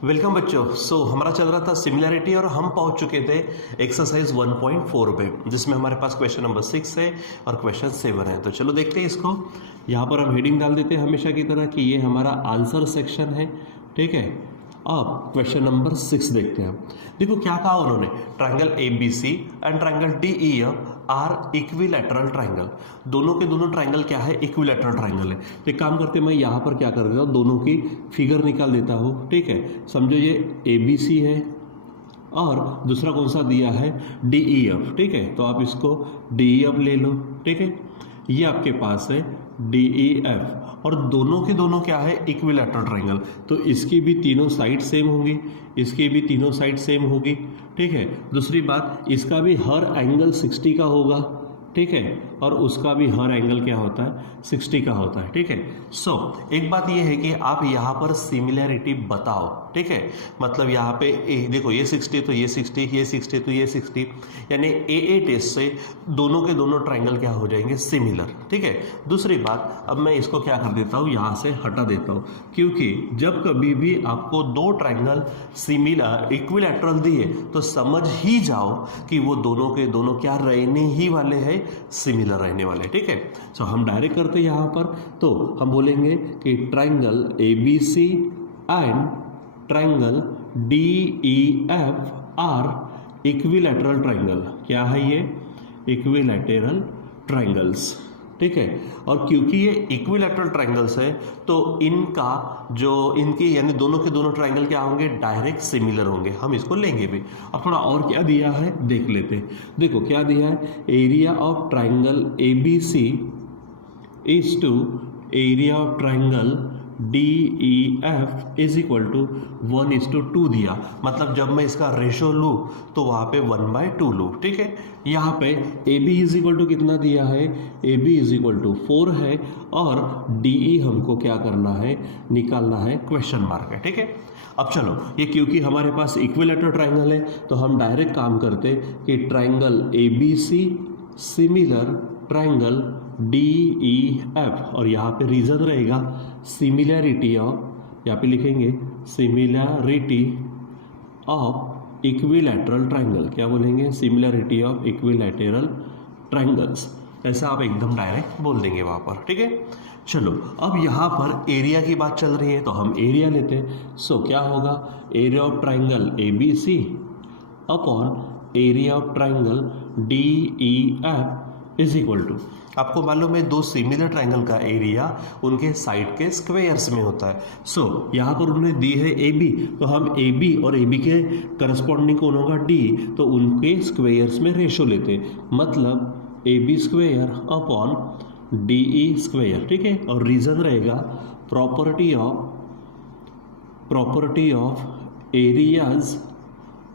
Welcome बच्चों। हमारा चल रहा था सिमिलैरिटी और हम पहुंच चुके थे एक्सरसाइज 1.4 पे, जिसमें हमारे पास क्वेश्चन नंबर 6 है और क्वेश्चन 7 है। तो चलो देखते हैं इसको। यहाँ पर हम हेडिंग डाल देते हैं हमेशा की तरह कि ये हमारा आंसर सेक्शन है, ठीक है। अब क्वेश्चन नंबर 6 देखते हैं। देखो क्या कहा उन्होंने, triangle ABC and triangle DEF are equilateral triangle. दोनों के दोनों ट्रायंगल क्या है, इक्विलैटरल ट्रायंगल है। तो एक काम करते हैं, मैं यहाँ पर क्या कर देता हूँ, दोनों की फिगर निकाल देता हूँ, ठीक है। समझो ये ABC है और दूसरा कौन सा दिया है, DEF, ठीक है। तो आप इसको DEF ले लो, ठीक है। ये आपके पास है DEF और दोनों के दोनों क्या है, इक्विलैटरल ट्रायंगल। तो इसकी भी तीनों साइड सेम होंगी, इसकी भी तीनों साइड सेम होगी, ठीक है। दूसरी बात, इसका भी हर एंगल 60 का होगा, ठीक है, और उसका भी हर एंगल क्या होता है, 60 का होता है, ठीक है। एक बात ये है कि आप यहाँ पर सिमिलैरिटी बताओ, ठीक है। मतलब यहाँ पे देखो ये 60 तो ये 60, ये 60 तो ये 60, यानी ए टेस्ट से दोनों के दोनों ट्रायंगल क्या हो जाएंगे, सिमिलर, ठीक है। दूसरी बात, अब मैं इसको क्या कर देता हूँ, यहाँ से हटा देता हूँ, क्योंकि जब कभी भी आपको दो ट्रायंगल सिमिलर इक्विलैटरल दिए तो समझ ही जाओ कि वो दोनों के दोनों क्या रहने ही वाले हैं, सिमिलर रहने वाले, ठीक है। हम डायरेक्ट करते हैं यहाँ पर, तो हम बोलेंगे कि triangle ABC and triangle DEF are equilateral triangle. क्या है ये, इक्विलैटरल ट्रायंगल्स, ठीक है। और क्योंकि ये इक्विलैटरल ट्रायंगल्स है तो इनका जो इनके यानी दोनों के दोनों ट्रायंगल क्या होंगे, डायरेक्ट सिमिलर होंगे। हम इसको लेंगे भी। अब थोड़ा और क्या दिया है देख लेते हैं। देखो क्या दिया है, area of triangle ABC is to area of triangle DEF is equal to 1:2 दिया। मतलब जब मैं इसका रेशो लूँ तो वहाँ पे 1/2 लूँ, ठीक है। यहाँ पे AB इज इक्वल टू कितना दिया है, AB इज इक्वल टू 4 है और DE हमको क्या करना है, निकालना है, क्वेश्चन मार्क है, ठीक है। अब चलो, ये क्योंकि हमारे पास इक्विलैटरल ट्रायंगल है तो हम डायरेक्ट काम करते कि triangle ABC similar triangle DEF, और यहाँ पे रीजन रहेगा सिमिलैरिटी ऑफ, यहाँ पे लिखेंगे सिमिलैरिटी ऑफ इक्विलैटरल ट्रायंगल। क्या बोलेंगे, सिमिलैरिटी ऑफ इक्विलैटरल ट्रायंगल्स। ऐसा आप एकदम डायरेक्ट बोल देंगे वहाँ पर, ठीक है। चलो, अब यहाँ पर एरिया की बात चल रही है तो हम एरिया लेते हैं। क्या होगा, area of triangle ABC upon area of triangle DEF is equal to, आपको मालूम है दो सिमिलर ट्रायंगल का एरिया उनके साइड के स्क्वायर्स में होता है। यहाँ पर उन्होंने दी है AB, तो हम AB और AB के करस्पॉन्डिंग कौन होगा, D, तो उनके स्क्वायर्स में रेशो लेते हैं। मतलब AB square upon DE square, ठीक है। और रीजन रहेगा property of areas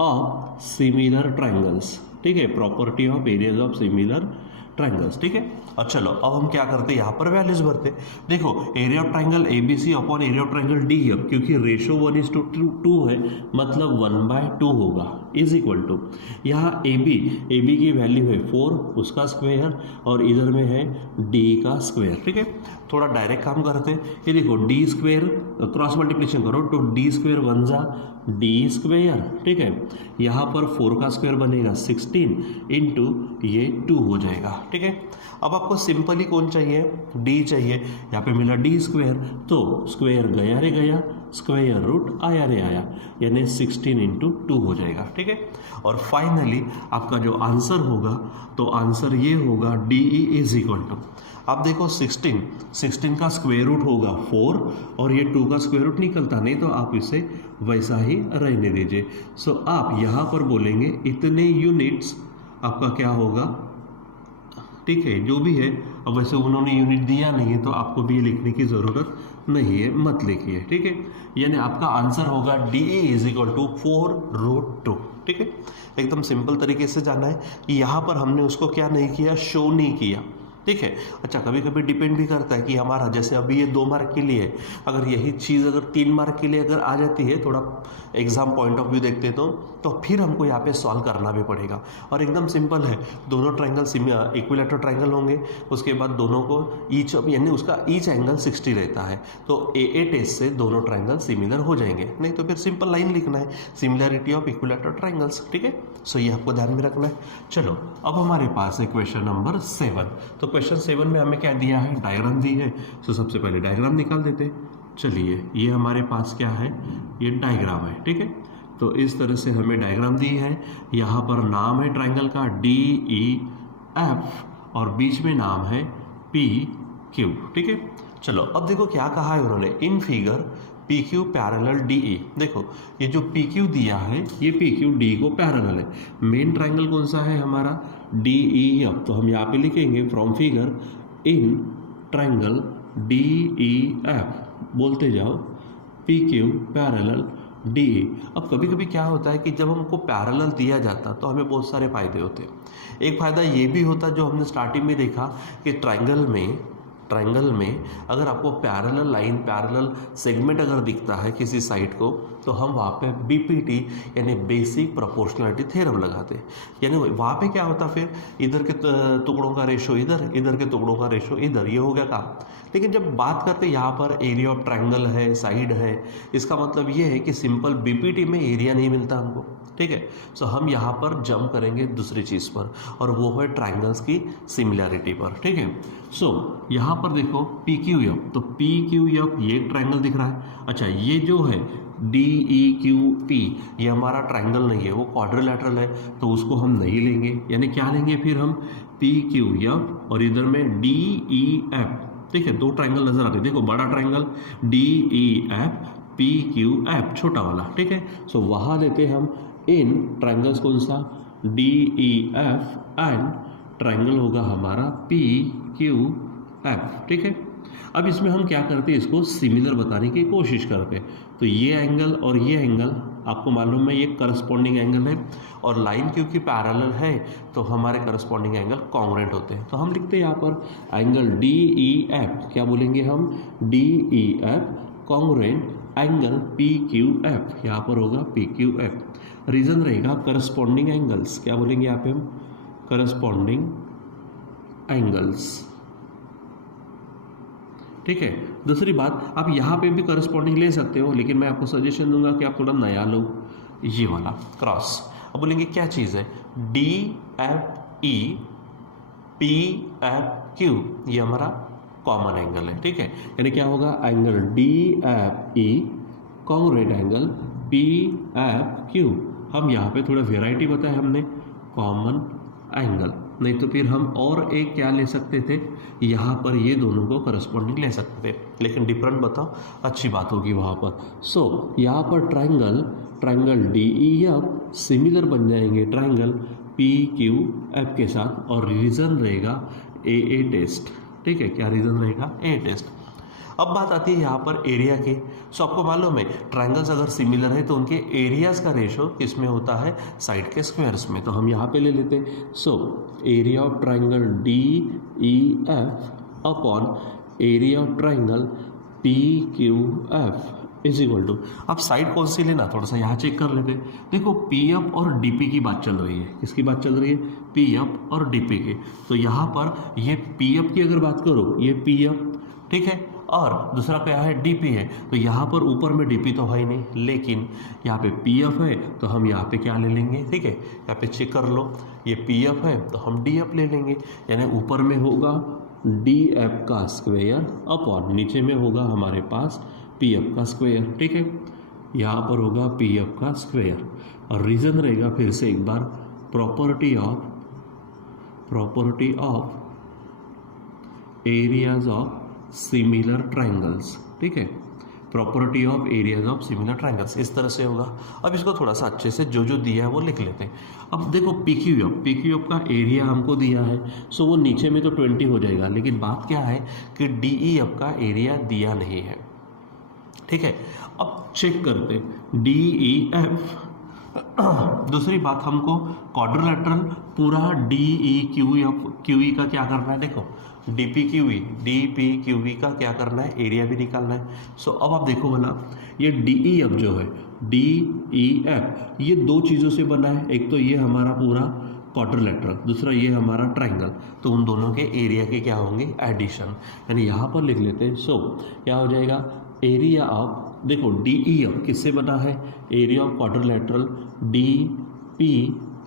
of similar triangles, ठीक है। Property of areas of similar triangles, ठीक है। और चलो अब हम क्या करते हैं, यहाँ पर वैल्यूज भरते। देखो area of triangle ABC upon area of triangle DEF, क्योंकि रेशो 1:2 है, मतलब 1/2 होगा, इज इक्वल टू, यहाँ AB की वैल्यू है 4, उसका स्क्वायर, और इधर में है D का स्क्वायर, ठीक है। थोड़ा डायरेक्ट काम करते हैं। ये देखो D स्क्वायर क्रॉस मल्टीप्लिकेशन करो तो D स्क्वायर 1 जा D स्क्वायर, ठीक है। यहाँ पर 4 का स्क्वायर बनेगा 16 इंटू ये 2 हो जाएगा, ठीक है। अब आपको सिंपली कौन चाहिए, D चाहिए। यहाँ पे मिला D स्क्वायर, तो स्क्वायर गया रे गया, स्क्वायर रूट आया रे आया, यानी 16 इंटू 2 हो जाएगा, ठीक है। और फाइनली आपका जो आंसर होगा, तो आंसर ये होगा DE इज इक्वल टू, आप देखो 16 का स्क्वायर रूट होगा 4 और ये 2 का स्क्वायर रूट निकलता नहीं, तो आप इसे वैसा ही रहने दीजिए। आप यहाँ पर बोलेंगे इतने यूनिट्स आपका क्या होगा, ठीक है, जो भी है। अब वैसे उन्होंने यूनिट दिया नहीं है तो आपको भी लिखने की ज़रूरत नहीं है, मत लिखिए, ठीक है। यानी आपका आंसर होगा DE इज इक्वल टू 4√2, ठीक है। एकदम सिंपल तरीके से जाना है कि यहाँ पर हमने उसको क्या नहीं किया, शो नहीं किया, ठीक है। अच्छा, कभी कभी डिपेंड भी करता है कि हमारा, जैसे अभी ये 2 मार्क के लिए है, अगर यही चीज़ अगर 3 मार्क के लिए अगर आ जाती है, थोड़ा एग्जाम पॉइंट ऑफ व्यू देखते तो फिर हमको यहाँ पे सॉल्व करना भी पड़ेगा। और एकदम सिंपल है, दोनों ट्रायंगल इक्विलैटरल ट्रायंगल होंगे, उसके बाद दोनों को ईच यानी उसका ईच एंगल 60 रहता है, तो ए टेस्ट से दोनों ट्रायंगल सिमिलर हो जाएंगे। नहीं तो फिर सिंपल लाइन लिखना है, सिमिलैरिटी ऑफ इक्विलैटरल ट्रायंगल्स। ठीक है, सो ये आपको ध्यान में रखना है। चलो अब हमारे पास है क्वेश्चन नंबर 7। तो क्वेश्चन 7 में हमें क्या दिया है, डायग्राम दी है। तो सबसे पहले डायग्राम निकाल देते हैं। चलिए, ये हमारे पास क्या है, ये डायग्राम है। ठीक है, तो इस तरह से हमें डायग्राम दी है। यहाँ पर नाम है ट्रायंगल का DEF और बीच में नाम है PQ। ठीक है, चलो अब देखो क्या कहा है उन्होंने, in figure PQ parallel DE। देखो ये जो PQ दिया है, ये PQ D को पैरेलल है। मेन ट्रायंगल कौन सा है हमारा, DEF। तो हम यहाँ पे लिखेंगे from figure in triangle DEF, बोलते जाओ PQ पैरेलल DE। अब कभी कभी क्या होता है कि जब हमको पैरेलल दिया जाता तो हमें बहुत सारे फायदे होते हैं। एक फ़ायदा ये भी होता जो हमने स्टार्टिंग में देखा कि ट्रायंगल में अगर आपको पैरेलल लाइन, पैरेलल सेगमेंट अगर दिखता है किसी साइड को, तो हम वहाँ पे BPT यानी बेसिक प्रोपोर्शनलिटी थ्योरम लगाते हैं। यानी वहाँ पे क्या होता, फिर इधर के टुकड़ों का रेशो इधर, इधर के टुकड़ों का रेशो इधर, ये हो गया काम। लेकिन जब बात करते हैं यहाँ पर एरिया ऑफ ट्रायंगल है, साइड है, इसका मतलब ये है कि सिंपल BPT में एरिया नहीं मिलता हमको। ठीक है, सो हम यहाँ पर जंप करेंगे दूसरी चीज़ पर, और वो है ट्रायंगल्स की सिमिलैरिटी पर। ठीक है, सो यहाँ पर देखो PQF, तो PQF ये ट्रायंगल दिख रहा है। अच्छा, ये जो है DEQP, ये हमारा ट्रायंगल नहीं है, वो क्वाड्रिलैटरल है, तो उसको हम नहीं लेंगे। यानी क्या लेंगे फिर हम, PQF और इधर में DEF। ठीक है, 2 ट्रायंगल नजर आते हैं। देखो बड़ा ट्रायंगल DEF, PQF छोटा वाला। ठीक है, सो वहाँ लेते हम इन ट्रायंगल्स कौन सा, DEF एंड ट्रायंगल होगा हमारा PQF। ठीक है, अब इसमें हम क्या करते हैं, इसको सिमिलर बताने की कोशिश करते हैं। तो ये एंगल और ये एंगल आपको मालूम है, ये करस्पॉन्डिंग एंगल है, और लाइन क्योंकि पैरेलल है तो हमारे करस्पॉन्डिंग एंगल कॉन्ग्रुएंट होते हैं। तो हम लिखते हैं यहाँ पर एंगल DEF, क्या बोलेंगे हम, DEF कॉन्ग्रुएंट एंगल PQF, यहाँ पर होगा PQF। रीजन रहेगा करस्पॉन्डिंग एंगल्स, क्या बोलेंगे यहाँ पे हम, करस्पॉन्डिंग एंगल्स। ठीक है, दूसरी बात, आप यहाँ पे भी करस्पॉन्डिंग ले सकते हो, लेकिन मैं आपको सजेशन दूंगा कि आप थोड़ा नया लो, ये वाला क्रॉस। अब बोलेंगे क्या चीज़ है, DFE PFQ, ये हमारा कॉमन एंगल है। ठीक है, यानी क्या होगा, angle DFE congruent angle PFQ। हम यहाँ पे थोड़ा वेराइटी बताया हमने, कॉमन एंगल, नहीं तो फिर हम और एक क्या ले सकते थे, यहाँ पर ये दोनों को करस्पॉन्डिंग ले सकते थे, लेकिन डिफरेंट बताओ, अच्छी बात होगी वहाँ पर। सो यहाँ पर ट्रायंगल DEF सिमिलर बन जाएंगे ट्रायंगल PQF के साथ, और रीजन रहेगा AA टेस्ट। ठीक है, क्या रीजन रहेगा, A टेस्ट। अब बात आती है यहाँ पर एरिया की। सो आपको मालूम है ट्रायंगल्स अगर सिमिलर है तो उनके एरियाज का रेशो किसमें होता है, साइड के स्क्वायर्स में। तो हम यहाँ पे ले लेते हैं। So area of triangle DEF upon area of triangle PQF is equal to, अब साइड कौन सी लेना, थोड़ा सा यहाँ चेक कर लेते हैं। देखो PF और DP की बात चल रही है, किसकी बात चल रही है, PF और DP की। तो यहाँ पर ये PF की अगर बात करो, ये PF, ठीक है, और दूसरा क्या है, DP है। तो यहाँ पर ऊपर में DP तो है ही नहीं, लेकिन यहाँ पे PF है, तो हम यहाँ पे क्या ले लेंगे, ठीक है, यहाँ पे चेक कर लो, ये PF है तो हम DF ले लेंगे। यानी ऊपर में होगा DF का स्क्वायर अपॉन नीचे में होगा हमारे पास PF का स्क्वायर। ठीक है, यहाँ पर होगा PF का स्क्वायर, और रीजन रहेगा फिर से एक बार, property of areas of similar triangles. ठीक है, property of areas of similar triangles, इस तरह से होगा। अब इसको थोड़ा सा अच्छे से जो जो दिया है वो लिख लेते हैं। अब देखो PQF का एरिया हमको दिया है, सो वो नीचे में तो 20 हो जाएगा, लेकिन बात क्या है कि DEF का एरिया दिया नहीं है। ठीक है, अब चेक करते DEF दूसरी बात, हमको क्वाड्रिलेटरल पूरा डी ई क्यू ई का क्या करना है, देखो डी पी क्यू ई का क्या करना है, एरिया भी निकालना है। सो अब आप देखो भला, ये डी ई एफ जो है, डी ई एफ, ये दो चीज़ों से बना है। एक तो ये हमारा पूरा क्वाड्रिलेटरल, दूसरा ये हमारा ट्राइंगल, तो उन दोनों के एरिया के क्या होंगे, एडिशन। यानी यहाँ पर लिख लेते हैं। सो क्या हो जाएगा, एरिया ऑफ, देखो डी ई एफ किससे बना है, area of quadrilateral D P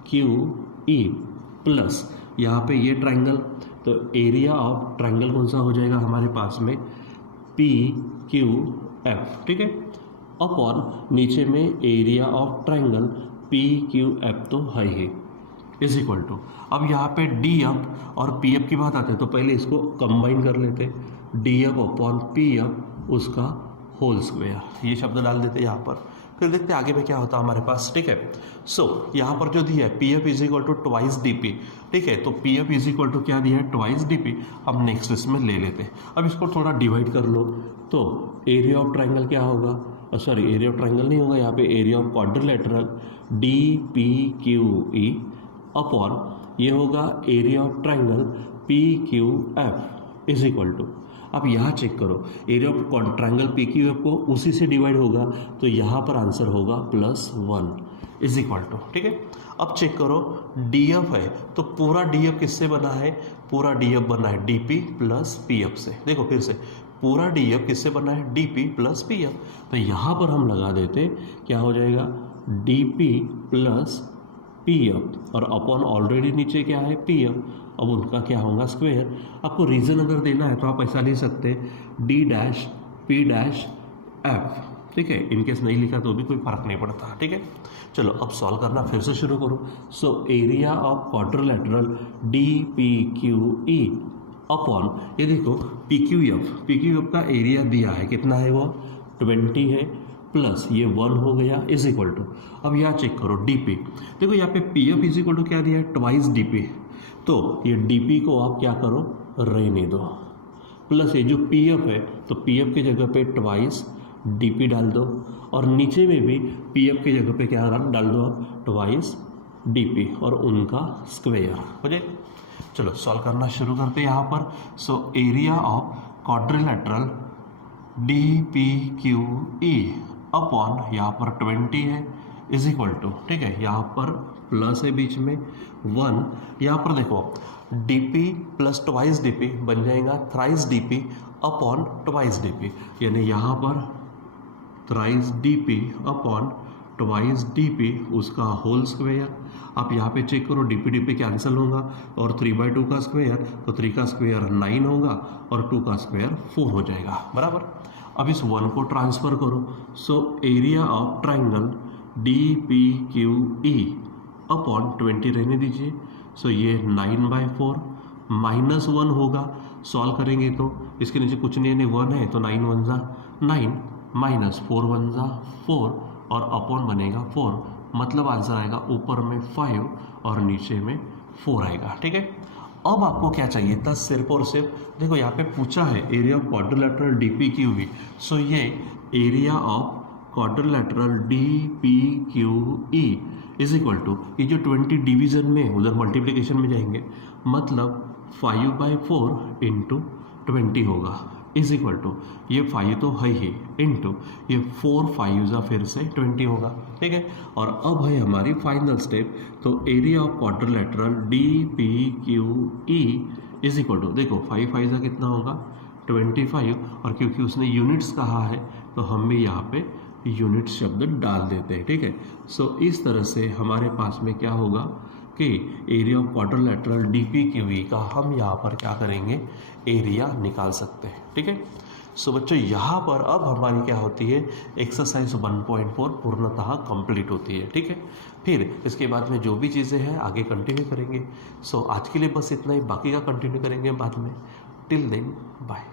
Q E plus यहाँ पे ये ट्राइंगल, तो एरिया ऑफ ट्राइंगल कौन सा हो जाएगा हमारे पास में, पी क्यू एफ, ठीक है, अपॉन नीचे में area of triangle P Q F तो है ही, इज इक्वल टू, अब यहाँ पे डी एफ और पी एफ की बात आते हैं तो पहले इसको कंबाइन कर लेते हैं, D F upon P F उसका होल स्क्वायर, ये शब्द डाल देते हैं यहाँ पर। फिर देखते हैं आगे में क्या होता है हमारे पास, ठीक है। सो यहाँ पर जो दिया है P F is equal to twice D P, ठीक है, तो P F is equal to क्या दिया है, ट्वाइस डी पी। हम नेक्स्ट इसमें ले लेते हैं। अब इसको थोड़ा डिवाइड कर लो, तो एरिया ऑफ ट्राइंगल क्या होगा, सॉरी एरिया ऑफ ट्राइंगल नहीं होगा, यहाँ पे area of quadrilateral D P Q E upon ये होगा area of triangle P Q F is equal to, अब यहाँ चेक करो, area of triangle P Q F को उसी से डिवाइड होगा, तो यहाँ पर आंसर होगा +1 इज इक्वल टू, ठीक है। अब चेक करो, डी एफ है तो पूरा डी एफ किससे बना है, पूरा डी एफ बना है D P plus P F से। देखो फिर से, पूरा डी एफ किससे बना है, D P plus P F, तो यहाँ पर हम लगा देते, क्या हो जाएगा, D P plus P F और अपॉन ऑलरेडी नीचे क्या है, पी एफ, अब उनका क्या होगा, स्क्वायर। आपको रीज़न अगर देना है तो आप ऐसा लिख सकते हैं, D dash P dash F, ठीक है, इनकेस नहीं लिखा तो भी कोई फर्क नहीं पड़ता, ठीक है। चलो अब सॉल्व करना फिर से शुरू करो। सो area of quadrilateral D P Q E upon, ये देखो पी क्यू एफ का एरिया दिया है, कितना है वो, 20 है, प्लस ये 1 हो गया इज इक्वल टू, अब यहाँ चेक करो डी पी, देखो यहाँ पे P F is equal to क्या दिया है, ट्वाइस डी पी, तो ये डी पी को आप क्या करो, रहने दो, प्लस ये जो पी एफ है तो पी एफ की जगह पे ट्वाइस डी पी डाल दो, और नीचे में भी पी एफ की जगह पे क्या डाल दो आप, ट्वाइस डी पी और उनका स्क्वायर हो जाए। चलो सॉल्व करना शुरू करते हैं यहाँ पर। सो area of quadrilateral D P Q E upon यहाँ पर 20 है इज इक्वल टू, ठीक है, यहाँ पर प्लस है बीच में 1, यहाँ पर देखो D P plus twice D P बन जाएगा thrice D P upon twice D P, यानी यहाँ पर thrice D P upon twice D P उसका होल स्क्वायर। आप यहाँ पे चेक करो, डी पी कैंसिल होगा और 3/2 का स्क्वायर, तो 3 का स्क्वायर 9 होगा और 2 का स्क्वायर 4 हो जाएगा, बराबर। अब इस 1 को ट्रांसफ़र करो। सो area of triangle D P Q E upon 20 रहने दीजिए, सो ये 9/4 -1 होगा, सॉल्व करेंगे तो इसके नीचे कुछ नहीं है, 1 है तो 9 1 जा 9 -4 1 जा 4 और अपॉन बनेगा 4, मतलब आंसर आएगा ऊपर में 5 और नीचे में 4 आएगा, ठीक है। अब आपको क्या चाहिए था, सिर्फ और सिर्फ, देखो यहाँ पे पूछा है area of quadrilateral D P Q E, so ये area of quadrilateral D P Q E is equal to, ये जो 20 डिवीजन में उधर मल्टीप्लिकेशन में जाएंगे, मतलब 5/4 इंटू 20 होगा इज इक्वल टू, ये 5 तो है ही, इंटू ये 4 5 फिर से 20 होगा, ठीक है। और अब है हमारी फाइनल स्टेप, तो area of quadrilateral D P Q E is equal to, देखो 5 5 कितना होगा 25, और क्योंकि उसने यूनिट्स कहा है तो हम भी यहाँ पे यूनिट शब्द डाल देते हैं, ठीक है। सो इस तरह से हमारे पास में क्या होगा कि area of quadrilateral D P Q ई का हम यहाँ पर क्या करेंगे, एरिया निकाल सकते हैं, ठीक है। सो बच्चों यहाँ पर अब हमारी क्या होती है, एक्सरसाइज 1.4 पूर्णतः कंप्लीट होती है, ठीक है। फिर इसके बाद में जो भी चीज़ें हैं आगे कंटिन्यू करेंगे। सो आज के लिए बस इतना ही, बाकी का कंटिन्यू करेंगे बाद में। Till then bye.